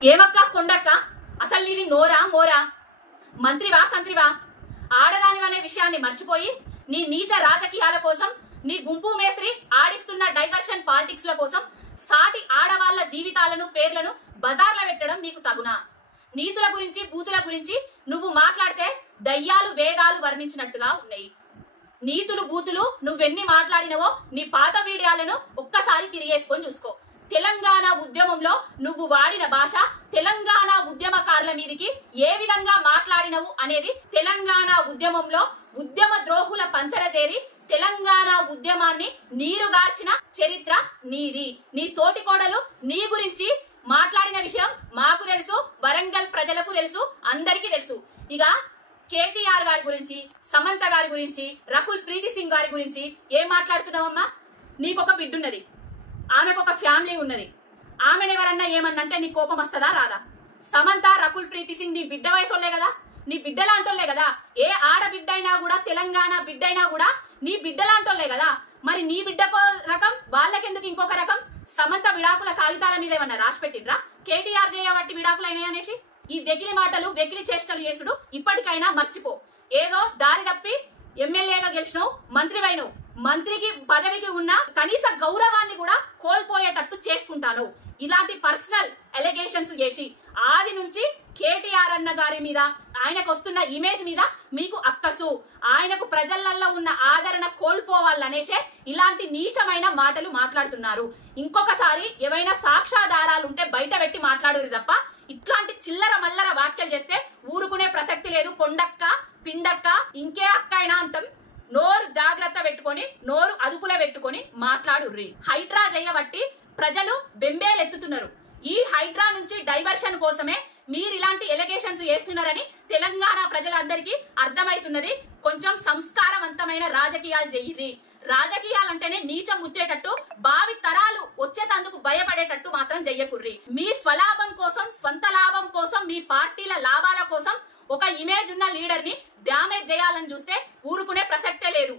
ఏమక్క కొండక్క అసలు నీది నోరా మోరా మంత్రివా కంత్రివా ఆడదానివనే విషయాన్ని మర్చిపోయి నీ నీచ రాజకీయాల కోసం నీ గుంపు మేస్త్రి ఆడిస్తున్న డైవర్షన్ పాలిటిక్స్ ల కోసం సాటి ఆడవాళ్ల జీవితాలను పేర్లను బజార్ల పెట్టడం నీకు తగునా? నీతుల గురించి బూతుల గురించి నువ్వు మాట్లాడితే దయ్యాలు వేదాలు వర్ణించినట్టుగా ఉన్నాయి. నీతులు బూతులు నువ్వెన్ని మాట్లాడినవో నీ పాత వీడియోలను ఒక్కసారి తిరిగేసుకొని చూసుకో. తెలంగాణ ఉద్యమంలో నువ్వు వాడిన భాష తెలంగాణ ఉద్యమకారుల మీదికి ఏ విధంగా మాట్లాడినవు అనేది తెలంగాణ ఉద్యమంలో ఉద్యమ ద్రోహుల పంచర చేరి తెలంగాణ ఉద్యమాన్ని నీరుగార్చిన చరిత్ర నీది. నీ తోటి కోడలు నీ గురించి మాట్లాడిన విషయం మాకు తెలుసు, వరంగల్ ప్రజలకు తెలుసు, అందరికీ తెలుసు. ఇక కేటీఆర్ గారి గురించి, సమంత గారి గురించి, రకుల్ ప్రీతి సింగ్ గారి గురించి ఏం మాట్లాడుతున్నావమ్మా? నీకొక బిడ్డున్నది, ఆమెకు ఒక ఫ్యామిలీ ఉన్నది. ఆమెను ఎవరన్నా ఏమన్నంటే నీ కోపం వస్తుందా రాదా? సమంత రకుల్ ప్రీతి సింగ్ నీ బిడ్డ వయసోళ్లే కదా, నీ బిడ్డలాంటోళ్లే కదా. ఏ ఆడబిడ్డ అయినా కూడా, తెలంగాణ బిడ్డ అయినా కూడా నీ బిడ్డలాంటోళ్లే కదా. మరి నీ బిడ్డకో రకం, వాళ్ళకెందుకు ఇంకొక రకం? సమంత విడాకుల కాగితాల మీద ఏమన్నా రాసి పెట్టిండ్రా? కేటీఆర్ చేయబట్టి విడాకులైనాయి అనేసి ఈ వెకిలి మాటలు, వెకిలి చేష్టలు చేసుడు ఇప్పటికైనా మర్చిపో. ఏదో దారి తప్పి ఎమ్మెల్యేగా గెలిచినావు, మంత్రివైనవు, మంత్రికి పదవికి ఉన్న కనీస గౌరవాన్ని కూడా కోల్పోయేటట్టు చేసుకుంటాను. ఇలాంటి పర్సనల్ ఎలిగేషన్స్ చేసి ఆది నుంచి కేటీఆర్ అన్న గారి మీద, ఆయనకు వస్తున్న ఇమేజ్ మీద మీకు అక్కసు, ఆయనకు ప్రజలలో ఉన్న ఆదరణ కోల్పోవాలనేసే ఇలాంటి నీచమైన మాటలు మాట్లాడుతున్నారు. ఇంకొకసారి ఏవైనా సాక్ష్యాధారాలు ఉంటే బయట పెట్టి మాట్లాడురు తప్ప ఇట్లాంటి చిల్లర మల్లర వ్యాఖ్యలు చేస్తే ఊరుకునే ప్రసక్తి లేదు. కొండక్క, పిండక్క, ఇంకే అక్క అయినా అంటాం. నోరు జాగ్రత్త పెట్టుకొని, నోరు అదుపులో పెట్టుకొని మాట్లాడుర్రి. హైడ్రా చేయబట్టి ప్రజలు బెంబేలెత్తుతున్నారు. ఈ హైడ్రా నుంచి డైవర్షన్ కోసమే మీరు ఇలాంటి ఎలిగేషన్స్ చేస్తున్నారని తెలంగాణ ప్రజలందరికీ అర్థమైతున్నది. కొంచెం సంస్కారవంతమైన రాజకీయాలు చెయ్యిరి. రాజకీయాలంటేనే నీచం ముట్టేటట్టు, భావి తరాలు వచ్చేటందుకు భయపడేటట్టు మాత్రం చెయ్యకుర్రి. మీ స్వలాభం కోసం, స్వంత లాభం కోసం, మీ పార్టీల లాభాల కోసం ఒక ఇమేజ్ ఉన్న లీడర్ ని డ్యామేజ్ చేయాలని చూస్తే ఊరుకునే ప్రసక్తే లేదు.